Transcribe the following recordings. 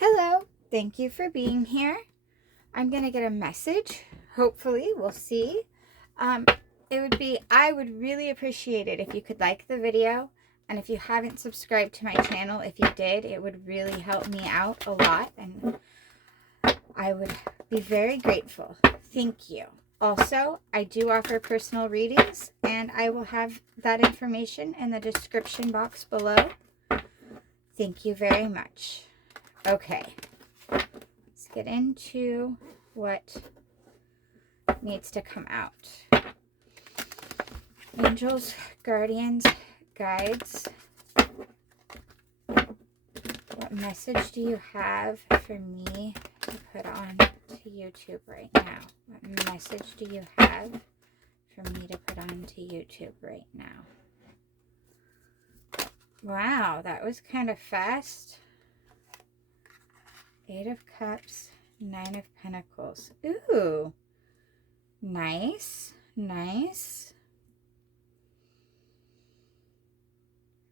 Hello, thank you for being here. I'm going to get a message. Hopefully, we'll see. Um, I would really appreciate it if you could like the video. And if you haven't subscribed to my channel, if you did, it would really help me out a lot. And I would be very grateful. Thank you. Also, I do offer personal readings, and I will have that information in the description box below. Thank you very much. Okay, let's get into what needs to come out. Angels, guardians, guides. What message do you have for me to put on to YouTube right now? What message do you have for me to put on to YouTube right now? Wow, that was kind of fast. 8 of Cups, 9 of Pentacles. Ooh, nice, nice.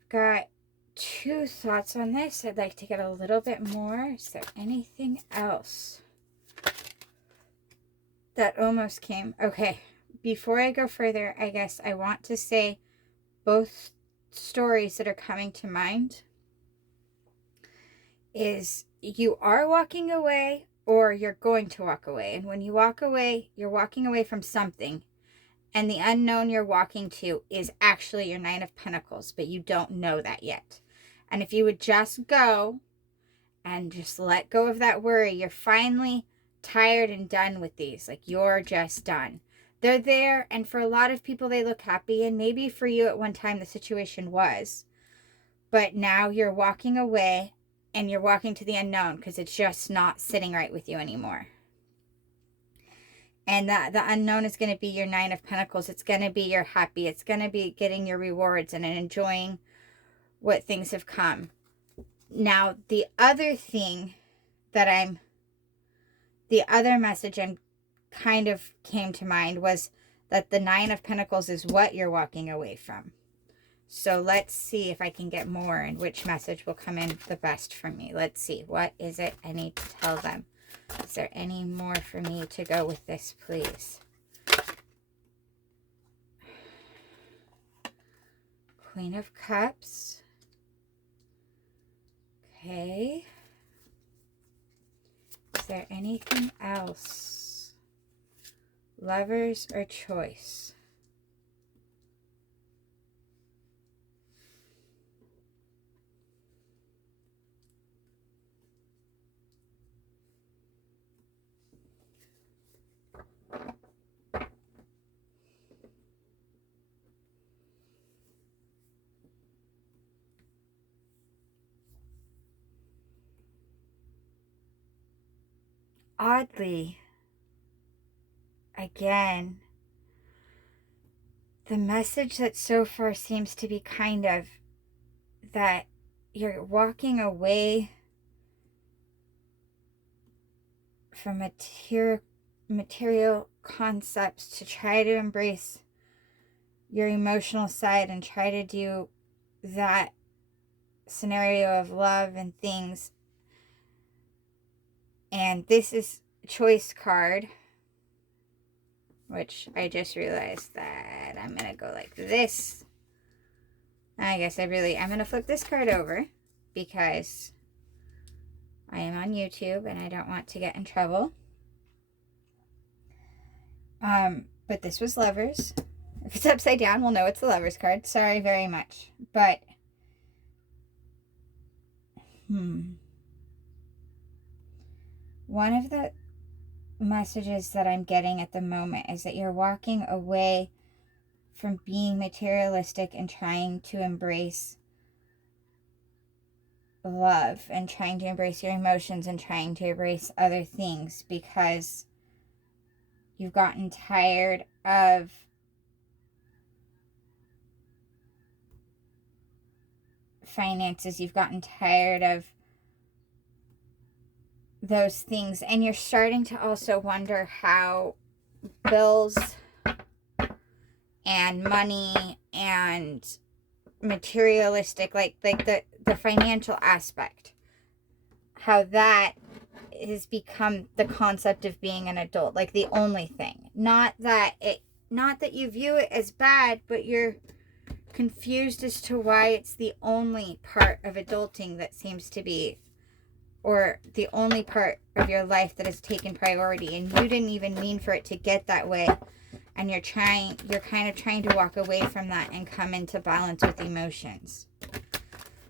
Got 2 thoughts on this. I'd like to get a little bit more. Is there anything else that almost came? Okay, before I go further, I guess I want to say both stories that are coming to mind is you are walking away or you're going to walk away. And when you walk away, you're walking away from something. And the unknown you're walking to is actually your 9 of Pentacles, but you don't know that yet. And if you would just go and just let go of that worry, you're finally tired and done with these. Like, you're just done. They're there, and for a lot of people, they look happy. And maybe for you at one time, the situation was. But now you're walking away. And you're walking to the unknown because it's just not sitting right with you anymore. And the unknown is going to be your 9 of Pentacles. It's going to be your happy. It's going to be getting your rewards and enjoying what things have come. Now, the other message I'm kind of came to mind was that the 9 of Pentacles is what you're walking away from. So let's see if I can get more and which message will come in the best for me. Let's see. What is it I need to tell them? Is there any more for me to go with this, please? Queen of Cups. Okay. Is there anything else? Lovers or choice? Oddly, again, the message that so far seems to be kind of that you're walking away from material concepts to try to embrace your emotional side and try to do that scenario of love and things. And this is choice card, which I just realized that I'm going to go like this. I guess I'm going to flip this card over because I am on YouTube and I don't want to get in trouble. But this was Lovers. If it's upside down, we'll know it's the Lovers card. Sorry very much. But, one of the messages that I'm getting at the moment is that you're walking away from being materialistic and trying to embrace love and trying to embrace your emotions and trying to embrace other things because you've gotten tired of finances. You've gotten tired of those things, and you're starting to also wonder how bills and money and materialistic, like the financial aspect, how that has become the concept of being an adult, like the only thing. Not that you view it as bad, but you're confused as to why it's the only part of adulting that seems to be, or the only part of your life that has taken priority, and you didn't even mean for it to get that way, and you're kind of trying to walk away from that and come into balance with emotions.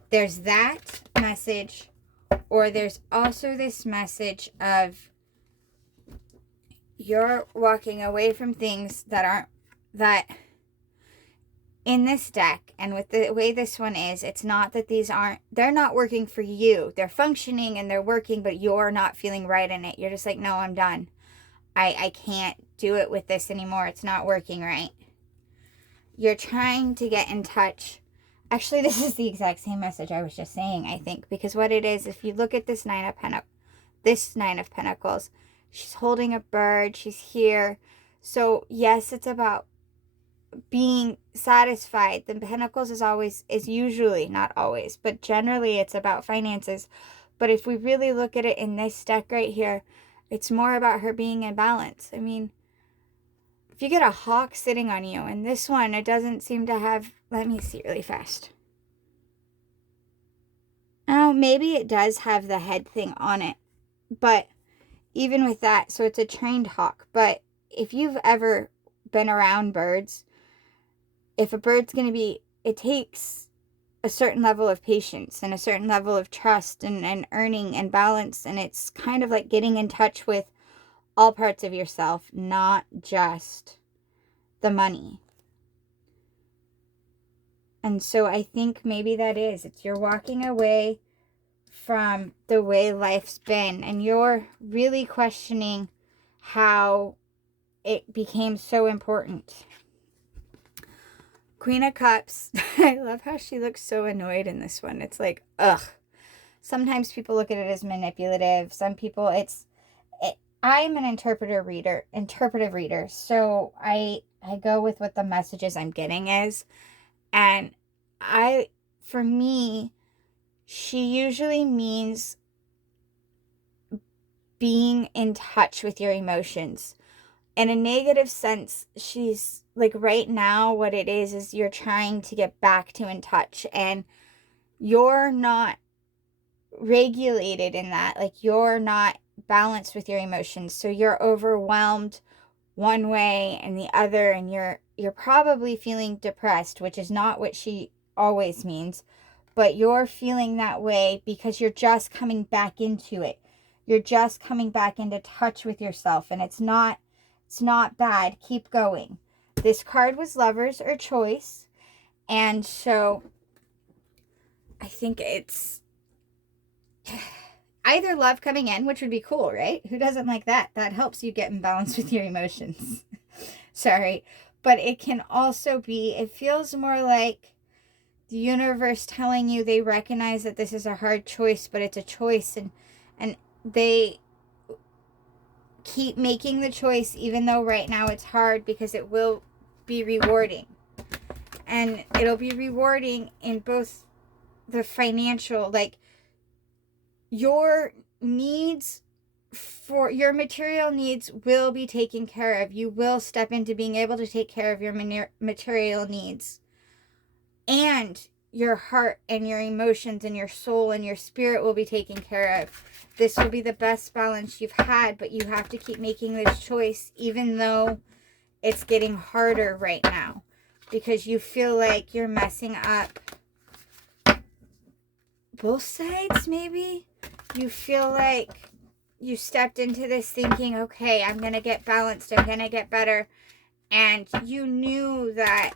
There's that message, or there's also this message of you're walking away from things that in this deck, and with the way this one is, it's not that they're not working for you. They're functioning and they're working, but you're not feeling right in it. You're just like, no, I'm done. I can't do it with this anymore. It's not working right. You're trying to get in touch. Actually, this is the exact same message I was just saying, I think, because what it is, if you look at this Nine of Pentacles, she's holding a bird. She's here. So yes, it's about being satisfied. The Pentacles is usually, not always, but generally it's about finances. But if we really look at it in this deck right here, it's more about her being in balance. I mean, if you get a hawk sitting on you, and this one, it doesn't seem to have, let me see really fast. Oh, maybe it does have the head thing on it. But even with that, so it's a trained hawk. But if you've ever been around birds, if a bird's going to be, it takes a certain level of patience and a certain level of trust and earning and balance. And it's kind of like getting in touch with all parts of yourself, not just the money. And so I think maybe it's you're walking away from the way life's been, and you're really questioning how it became so important. Queen of Cups. I love how she looks so annoyed in this one. It's like, ugh. Sometimes people look at it as manipulative. Some people, I'm an interpretive reader. So I go with what the messages I'm getting is. And for me, she usually means being in touch with your emotions. In a negative sense, she's like, right now what it is you're trying to get back to in touch, and you're not regulated in that. Like, you're not balanced with your emotions, so you're overwhelmed one way and the other, and you're probably feeling depressed, which is not what she always means, but you're feeling that way because you're just coming back into it. You're just coming back into touch with yourself, and it's not bad. Keep going. This card was Lovers or Choice, and so I think it's either love coming in, which would be cool, right? Who doesn't like that? That helps you get in balance with your emotions. Sorry. But it can also be, it feels more like the universe telling you they recognize that this is a hard choice, but it's a choice, and they keep making the choice even though right now it's hard, because it will be rewarding. And it'll be rewarding in both the financial, like your needs, for your material needs will be taken care of. You will step into being able to take care of your material needs, and your heart and your emotions and your soul and your spirit will be taken care of. This will be the best balance you've had, but you have to keep making this choice even though it's getting harder right now, because you feel like you're messing up both sides. Maybe you feel like you stepped into this thinking, okay, I'm going to get balanced, I'm going to get better, and you knew that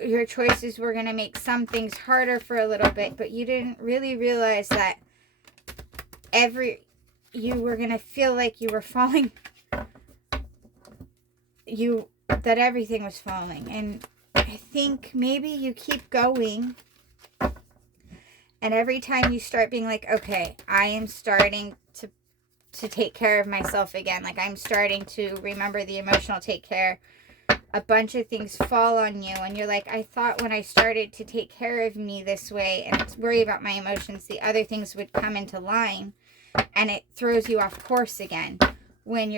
your choices were going to make some things harder for a little bit, but you didn't really realize that you were going to feel like you were falling, that everything was falling. And I think maybe you keep going, and every time you start being like, okay, I am starting to take care of myself again. Like, I'm starting to remember the emotional take care a bunch of things fall on you, and you're like, I thought when I started to take care of me this way and worry about my emotions, the other things would come into line, and it throws you off course again when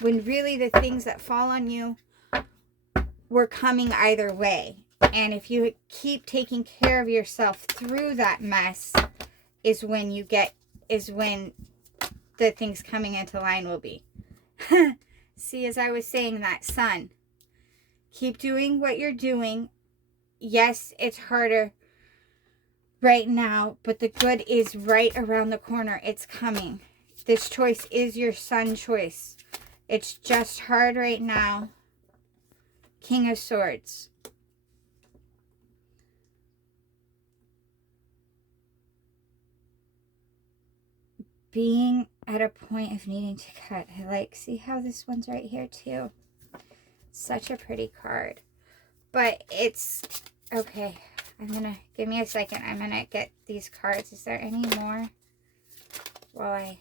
when really the things that fall on you were coming either way. And if you keep taking care of yourself through that mess is when the things coming into line will be. See, as I was saying that, Sun, keep doing what you're doing. Yes, it's harder right now, but the good is right around the corner. It's coming. This choice is your Sun choice. It's just hard right now. King of Swords. Being at a point of needing to cut. See how this one's right here too? Such a pretty card. But it's, okay, give me a second. I'm gonna get these cards. Is there any more? While I...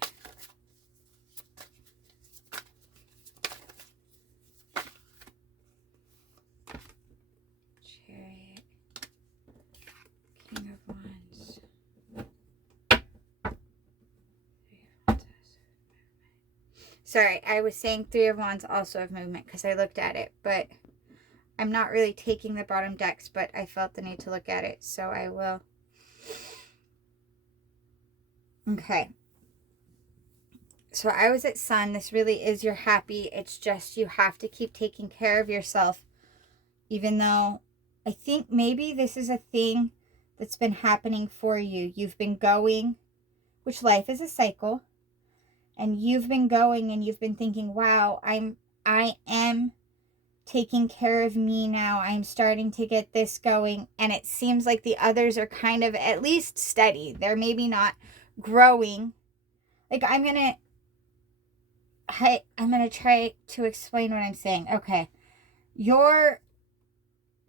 Chariot. King of Wands. Sorry, I was saying Three of Wands also have movement because I looked at it, but I'm not really taking the bottom decks, but I felt the need to look at it, so I will. Okay. So I was at Sun. This really is your happy. It's just you have to keep taking care of yourself, even though I think maybe this is a thing that's been happening for you. You've been going, which life is a cycle. And you've been going and you've been thinking, wow, I am taking care of me now. I'm starting to get this going. And it seems like the others are kind of at least steady. They're maybe not growing. Like I'm going to try to explain what I'm saying. Okay. You're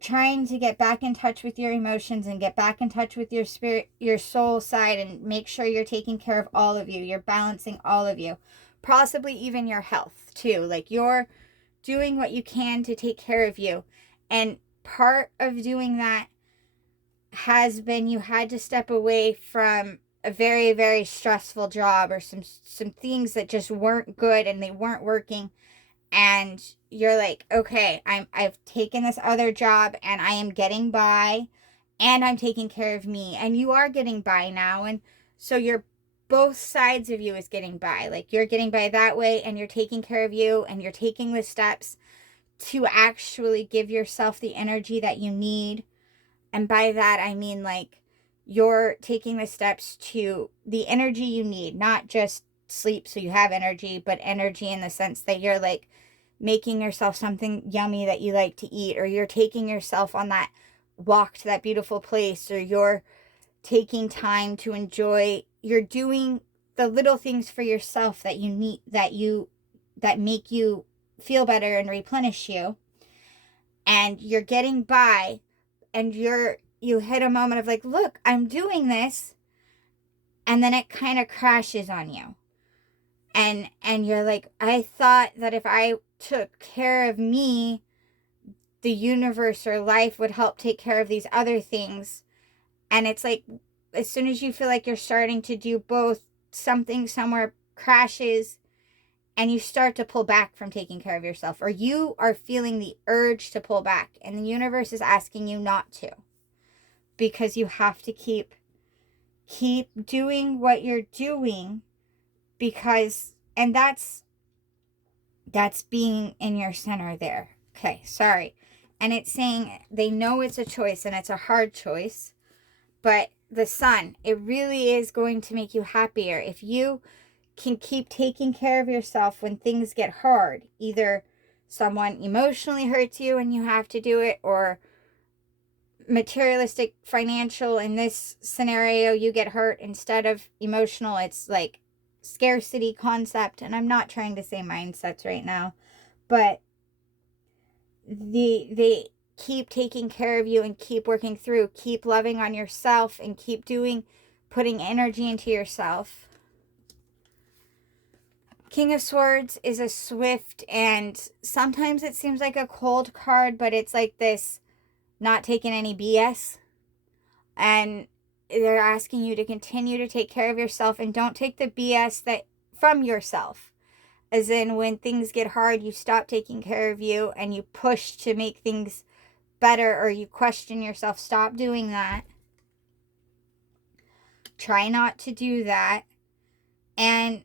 trying to get back in touch with your emotions and get back in touch with your spirit, your soul side, and make sure you're taking care of all of you. You're balancing all of you, possibly even your health too. Like you're doing what you can to take care of you. And part of doing that has been you had to step away from a very, very stressful job or some things that just weren't good and they weren't working. And you're like, okay, I've taken this other job and I am getting by and I'm taking care of me. And you are getting by now. And so you're, both sides of you is getting by. Like you're getting by that way and you're taking care of you and you're taking the steps to actually give yourself the energy that you need. And by that, I mean like you're taking the steps to the energy you need, not just sleep so you have energy, but energy in the sense that you're like making yourself something yummy that you like to eat, or you're taking yourself on that walk to that beautiful place, or you're taking time to enjoy, you're doing the little things for yourself that you need, that make you feel better and replenish you. And you're getting by and you hit a moment of like, look, I'm doing this. And then it kind of crashes on you. And you're like, I thought that if I took care of me, the universe or life would help take care of these other things. And it's like, as soon as you feel like you're starting to do both, something somewhere crashes and you start to pull back from taking care of yourself, or you are feeling the urge to pull back and the universe is asking you not to, because you have to keep doing what you're doing, because, and that's being in your center there. Okay, sorry. And it's saying they know it's a choice and it's a hard choice, but the Sun, it really is going to make you happier if you can keep taking care of yourself when things get hard. Either someone emotionally hurts you and you have to do it, or materialistic, financial, in this scenario, you get hurt instead of emotional. It's like scarcity concept, and I'm not trying to say mindsets right now, but they keep taking care of you and keep working through, keep loving on yourself and keep putting energy into yourself. King of Swords is a swift, and sometimes it seems like a cold card, but it's like this not taking any BS. And they're asking you to continue to take care of yourself and don't take the BS that from yourself. As in, when things get hard, you stop taking care of you and you push to make things better, or you question yourself. Stop doing that. Try not to do that. And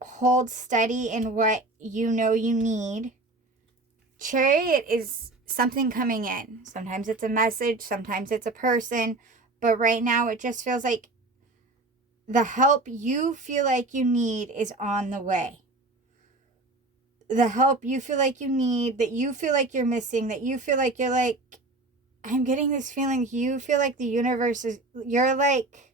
hold steady in what you know you need. Chariot is something coming in. Sometimes it's a message, sometimes it's a person, but right now it just feels like the help you feel like you need is on the way. The help you feel like you need, that you feel like you're missing, that you feel like you're like, I'm getting this feeling you feel like the universe is, you're like,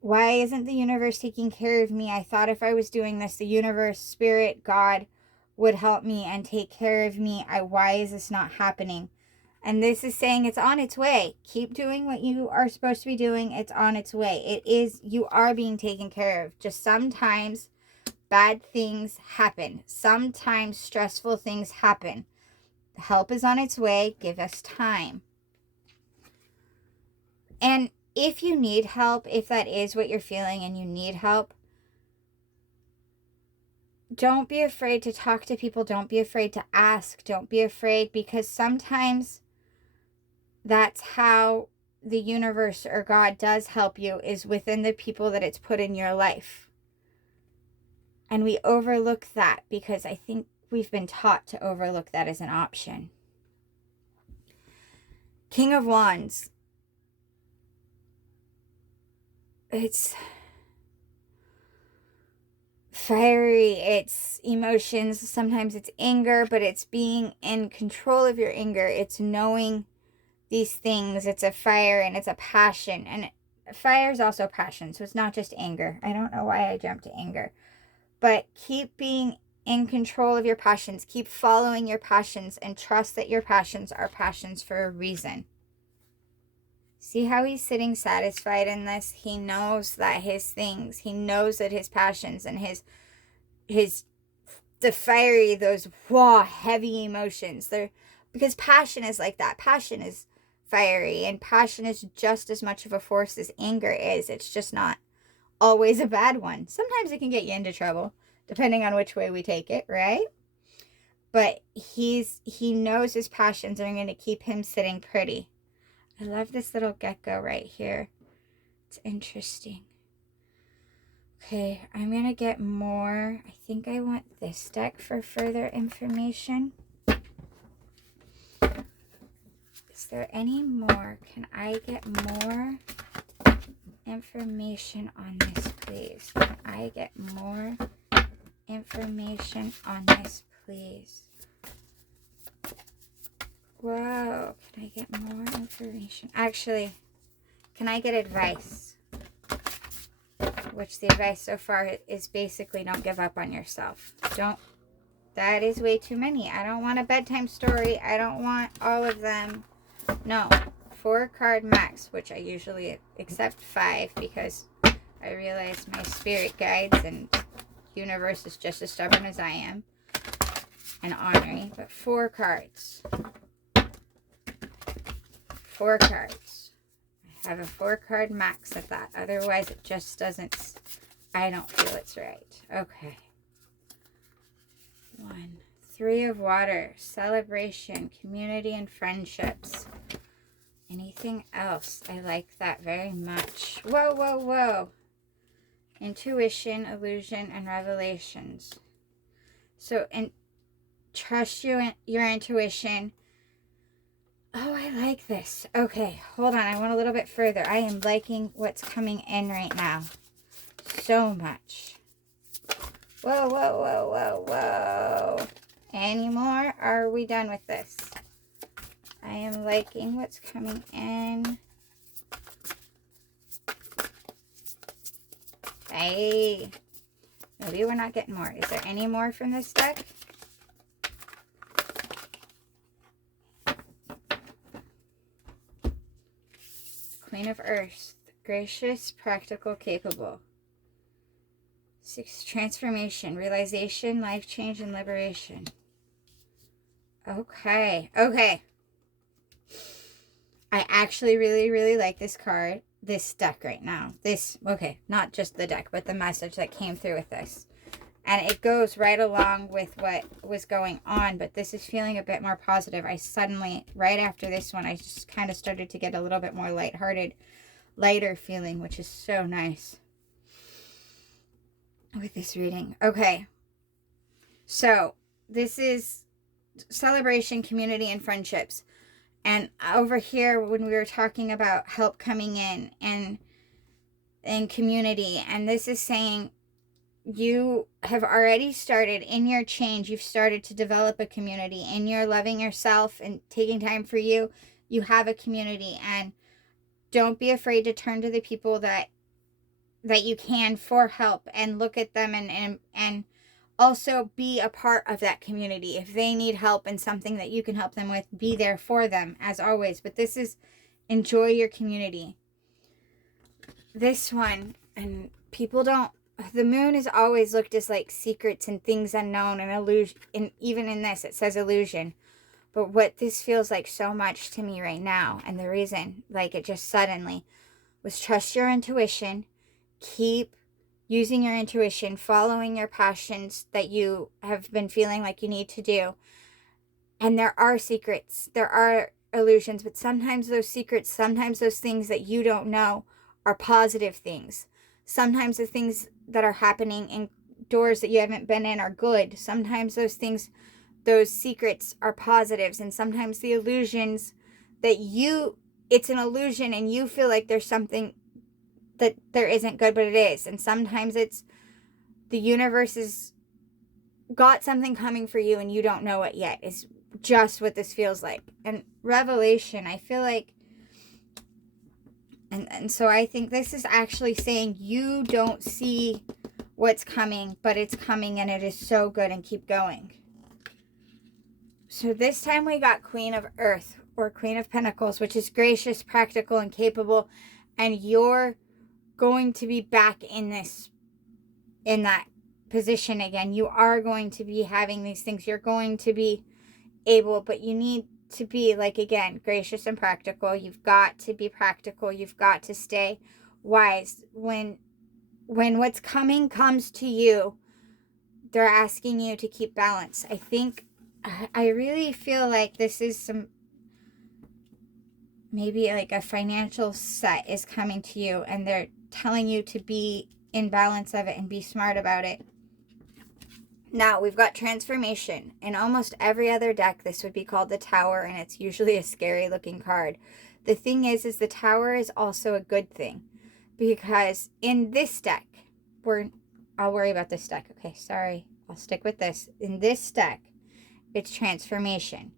why isn't the universe taking care of me? I thought if I was doing this, the universe, spirit, God would help me and take care of me. Why is this not happening? And this is saying it's on its way. Keep doing what you are supposed to be doing. It's on its way. It is, you are being taken care of. Just sometimes bad things happen. Sometimes stressful things happen. Help is on its way. Give us time. And if you need help, if that is what you're feeling and you need help, don't be afraid to talk to people. Don't be afraid to ask. Don't be afraid, because sometimes that's how the universe or God does help you, is within the people that it's put in your life. And we overlook that because I think we've been taught to overlook that as an option. King of Wands. It's fiery, it's emotions, sometimes it's anger, but it's being in control of your anger. It's knowing these things. It's a fire and it's a passion, and fire is also passion, so it's not just anger. I don't know why I jumped to anger, but keep being in control of your passions. Keep following your passions and trust that your passions are passions for a reason. See how he's sitting satisfied in this? He knows that his things, he knows that his passions and the fiery, those raw, heavy emotions, because passion is like that. Passion is fiery, and passion is just as much of a force as anger is. It's just not always a bad one. Sometimes it can get you into trouble, depending on which way we take it, right? But he knows his passions are going to keep him sitting pretty. I love this little gecko right here. It's interesting. Okay, I'm going to get more. I think I want this deck for further information. Is there any more? Can I get more information on this, please? Can I get more information on this, please? Whoa, can I get more information? Actually, can I get advice? Which the advice so far is basically don't give up on yourself. That is way too many. I don't want a bedtime story. I don't want all of them. No, 4 card max, which I usually accept 5 because I realize my spirit guides and universe is just as stubborn as I am and ornery, but 4 cards. 4 cards. I have a 4 card max at that. Otherwise, it just doesn't, I don't feel it's right. Okay. 1. 3 of water. Celebration, community, and friendships. Anything else? I like that very much. Whoa, whoa, whoa. Intuition, illusion, and revelations. So, trust your intuition. Oh, I like this. Okay, hold on. I want a little bit further. I am liking what's coming in right now. So much. Whoa, whoa, whoa, whoa, whoa. Any more? Are we done with this? I am liking what's coming in. Hey. Maybe we're not getting more. Is there any more from this deck? Queen of Earth. Gracious, practical, capable. 6, transformation, realization, life change, and liberation. Okay. Okay. I actually really, really like this card, this deck right now. Okay, not just the deck, but the message that came through with this. And it goes right along with what was going on, but this is feeling a bit more positive. I suddenly, right after this one, I just kind of started to get a little bit more lighthearted, lighter feeling, which is so nice with this reading. Okay. So, this is celebration, community, and friendships. And over here, when we were talking about help coming in and community, and this is saying you have already started in your change. You've started to develop a community. In your loving yourself and taking time for you, you have a community. And don't be afraid to turn to the people that you can for help, and look at them and also be a part of that community. If they need help and something that you can help them with, be there for them as always. But this is enjoy your community. This one, and people don't, the moon is always looked as like secrets and things unknown and illusion. And even in this, it says illusion. But what this feels like so much to me right now, and the reason, like it just suddenly, was trust your intuition. Keep using your intuition, following your passions that you have been feeling like you need to do. And there are secrets, there are illusions, but sometimes those secrets, sometimes those things that you don't know are positive things. Sometimes the things that are happening in doors that you haven't been in are good. Sometimes those things, those secrets are positives. And sometimes the illusions that it's an illusion and you feel like there's something that there isn't good, but it is. And sometimes it's the universe has got something coming for you and you don't know it yet. It's just what this feels like. And revelation, I feel like, and so I think this is actually saying you don't see what's coming, but it's coming and it is so good, and keep going. So this time we got Queen of Earth, or Queen of Pentacles, which is gracious, practical, and capable. And you're going to be back in that position again. You are going to be having these things. You're going to be able, but you need to be, like, again, gracious and practical. You've got to be practical. You've got to stay wise. When what's coming comes to you, they're asking you to keep balance. I really feel like this is maybe like a financial set is coming to you, and they're telling you to be in balance of it and be smart about it. Now, we've got transformation. In almost every other deck, this would be called the Tower, and it's usually a scary looking card. The thing is the Tower is also a good thing, because in this deck, I'll worry about this deck. Okay, sorry. I'll stick with this. In this deck, it's transformation,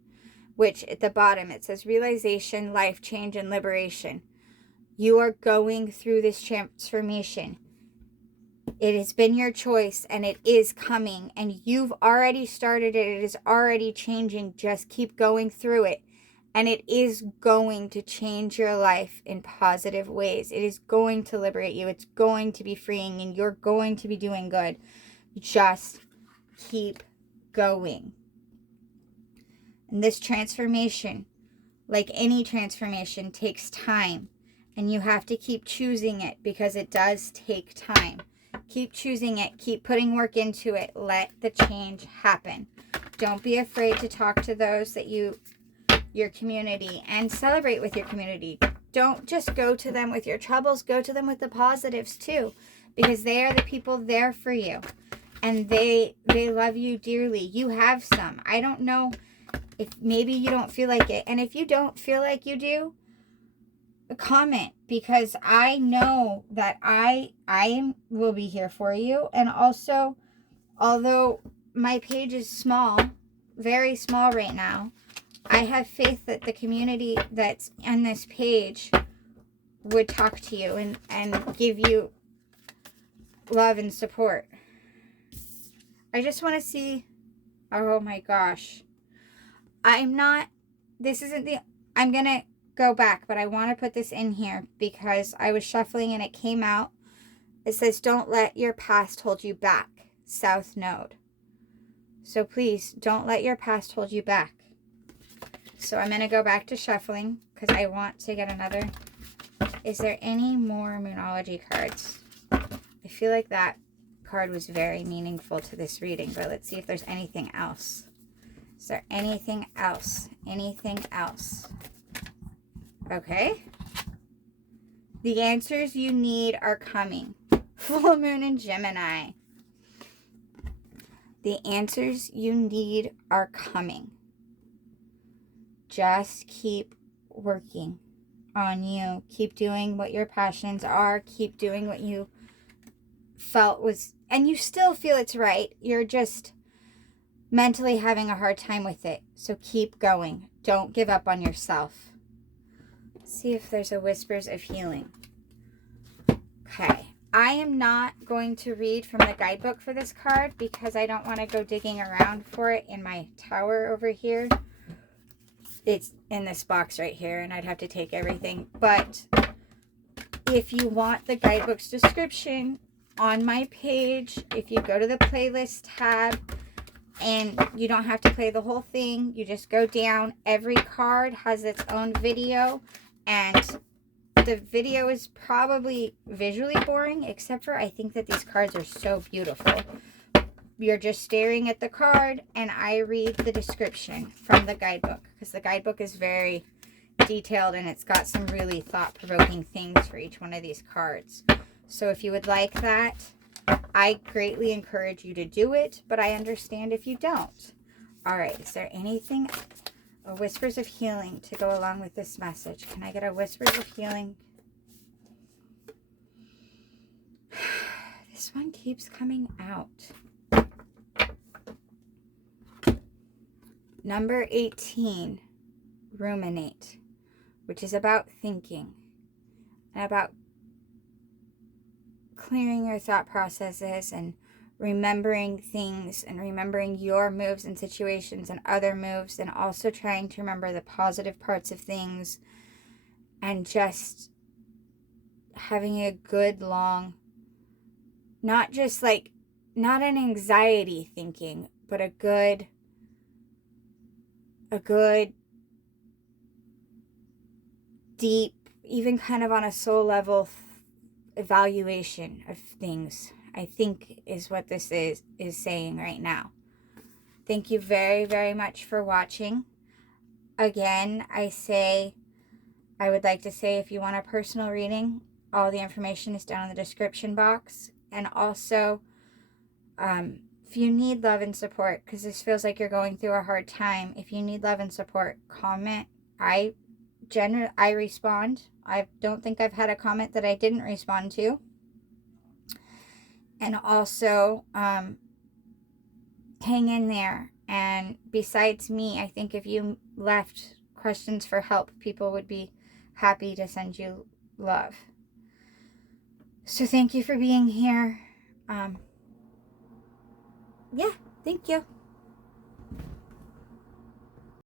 which at the bottom, it says realization, life change, and liberation. You are going through this transformation. It has been your choice, and it is coming, and you've already started it. It is already changing. Just keep going through it, and it is going to change your life in positive ways. It is going to liberate you. It's going to be freeing, and you're going to be doing good. Just keep going. And this transformation, like any transformation, takes time, and you have to keep choosing it, because it does take time. Keep choosing it. Keep putting work into it. Let the change happen. Don't be afraid to talk to those that your community, and celebrate with your community. Don't just go to them with your troubles. Go to them with the positives too, because they are the people there for you, and they love you dearly. You have some. I don't know if maybe you don't feel like it, and if you don't feel like you do, comment, because I know that I will be here for you. And also, although my page is small, very small right now, I have faith that the community that's on this page would talk to you and give you love and support. I just want to see, oh my gosh. I'm going to go back, but I want to put this in here because I was shuffling and it came out. It says, don't let your past hold you back, South Node. So please, don't let your past hold you back. So I'm going to go back to shuffling because I want to get another. Is there any more Moonology cards? I feel like that card was very meaningful to this reading, but let's see if there's anything else. Is there anything else? Anything else? Okay. The answers you need are coming. Full moon in Gemini. The answers you need are coming. Just keep working on you. Keep doing what your passions are. Keep doing what you felt was, and you still feel it's right. You're just mentally having a hard time with it. So keep going. Don't give up on yourself. Let's see if there's a Whispers of Healing. Okay. I am not going to read from the guidebook for this card because I don't want to go digging around for it in my tower over here. It's in this box right here, and I'd have to take everything. But if you want the guidebook's description on my page, if you go to the playlist tab, and you don't have to play the whole thing, you just go down. Every card has its own video, and the video is probably visually boring, except for I think that these cards are so beautiful. You're just staring at the card, and I read the description from the guidebook, because the guidebook is very detailed, and it's got some really thought-provoking things for each one of these cards. So if you would like that, I greatly encourage you to do it, but I understand if you don't. All right, is there anything, a Whispers of Healing to go along with this message? Can I get a Whispers of Healing? This one keeps coming out. Number 18, ruminate, which is about thinking and about clearing your thought processes and remembering things and remembering your moves and situations and other moves, and also trying to remember the positive parts of things, and just having a good long, not just like, not an anxiety thinking, but a good deep, even kind of on a soul level evaluation of things, I think is what this is saying right now. Thank you very, very much for watching. Again, I would like to say, if you want a personal reading, all the information is down in the description box. And also, if you need love and support, because this feels like you're going through a hard time, if you need love and support, comment. I respond. I don't think I've had a comment that I didn't respond to. And also, hang in there. And besides me, I think if you left questions for help, people would be happy to send you love. So thank you for being here. Yeah, thank you.